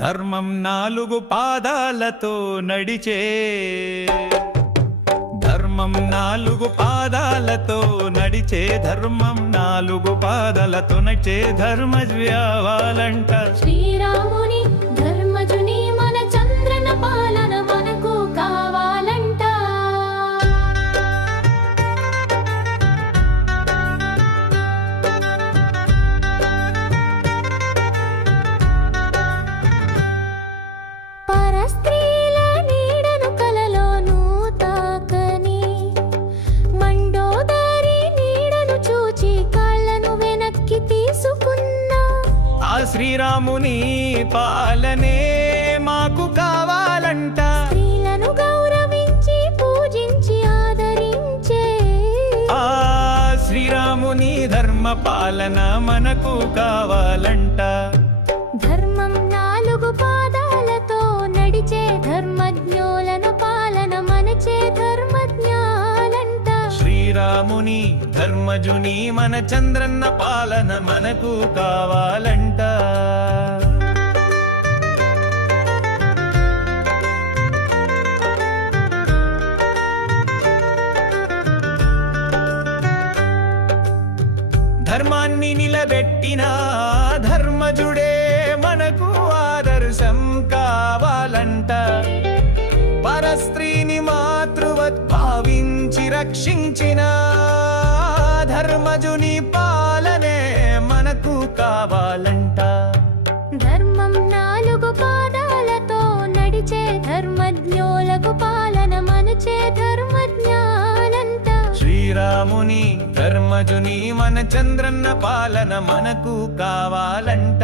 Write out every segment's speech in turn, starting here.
ధర్మం నాలుగు పాదాలతో నడిచే, ధర్మం నాలుగు పాదాలతో నడిచే, ధర్మం నాలుగు పాదాలతో నడిచే ధర్మజ్ఞావాలంట. శ్రీరాముని ధర్మజుని మన చంద్రన పాలన మనకు కావాలంట. పరస్త్రీల నీడను కలలోనూ తాకని, మండోదరి నీడను చూచి కాళ్ళను వెనక్కి తీసుకున్నా. ఆ శ్రీరాముని పాలనే మాకు కావాలంట. స్త్రీలను గౌరవించి పూజించి ఆదరించే ఆ శ్రీరాముని ధర్మ పాలన మనకు కావాలంట. ధర్మం నాలుగు పాదాలతో నడిచే ధర్మజ్ఞులను పాలన మనచే ధర్మజ్ఞాలంట. శ్రీరాముని ధర్మజుని మన చంద్రన్న పాలన మనకు కావాలంట. ధర్మాన్ని నిలబెట్టిన ధర్మజుడే మనకు ఆదర్శం కావాలంట. పరస్త్రీని మాతృవత్ భావించి రక్షించిన ధర్మజుని పాలనే మనకు కావాలంట. ధర్మం నాలుగు పాదాలతో నడిచే ధర్మజ్ఞులకు పాలన మనచే ధర్మజ్ఞాలంట. శ్రీరాముని ధర్మజుని మన చంద్రన్న పాలన మనకు కావాలంట.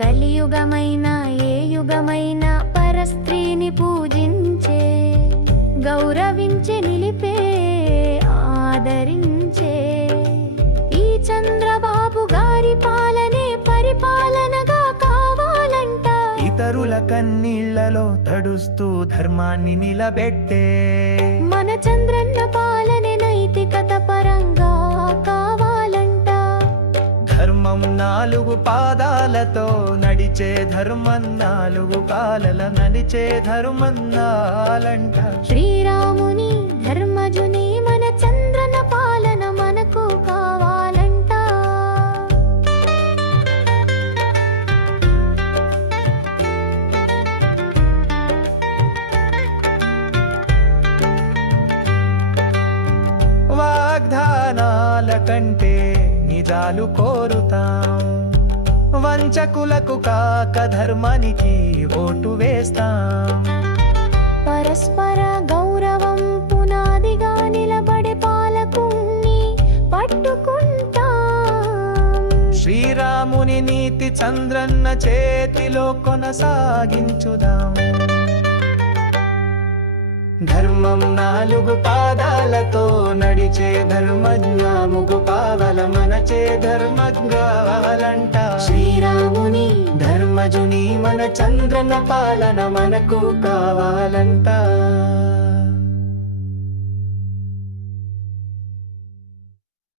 కలియుగమైన ఏ యుగమైన పరస్త్రీని పూజించే, గౌరవించే, నిలిపే, ఆదరించే ఈ చంద్రబాబు గారి పాలనే పరిపాలనగా కావాలంట. ఇతరుల కన్నీళ్లలో తడుస్తూ ధర్మాన్ని నిలబెట్టే మన చంద్రన్న పాలనే నైతికత పరంగా కావాలంట. ధర్మం నాలుగు పాదాలతో నడిచే, ధర్మం నాలుగు కాలల నడిచే ధర్మన్నాలంట. శ్రీరాముని ధర్మజుని మన చంద్రన పాలన మనకు కావాలంట. వాగ్దానాల కంటే నిజాలు కోరుతాం, వంచకులకు కాక ధర్మానికి ఓటు వేస్తాం. పరస్పర గౌరవం పునాదిగా నిలబడే పాలకుణ్ణి పట్టుకుంటాం. శ్రీరాముని నీతి చంద్రన్న చేతిలో కొనసాగించుదాం. ధర్మం నాలుగు పాదాలతో నడిచే ధర్మజ్ఞాముగు పావల మనచే ధర్మజ్ఞాలంట. శ్రీరాముని ధర్మజుని మన చంద్రన పాలన మనకు కావాలంట.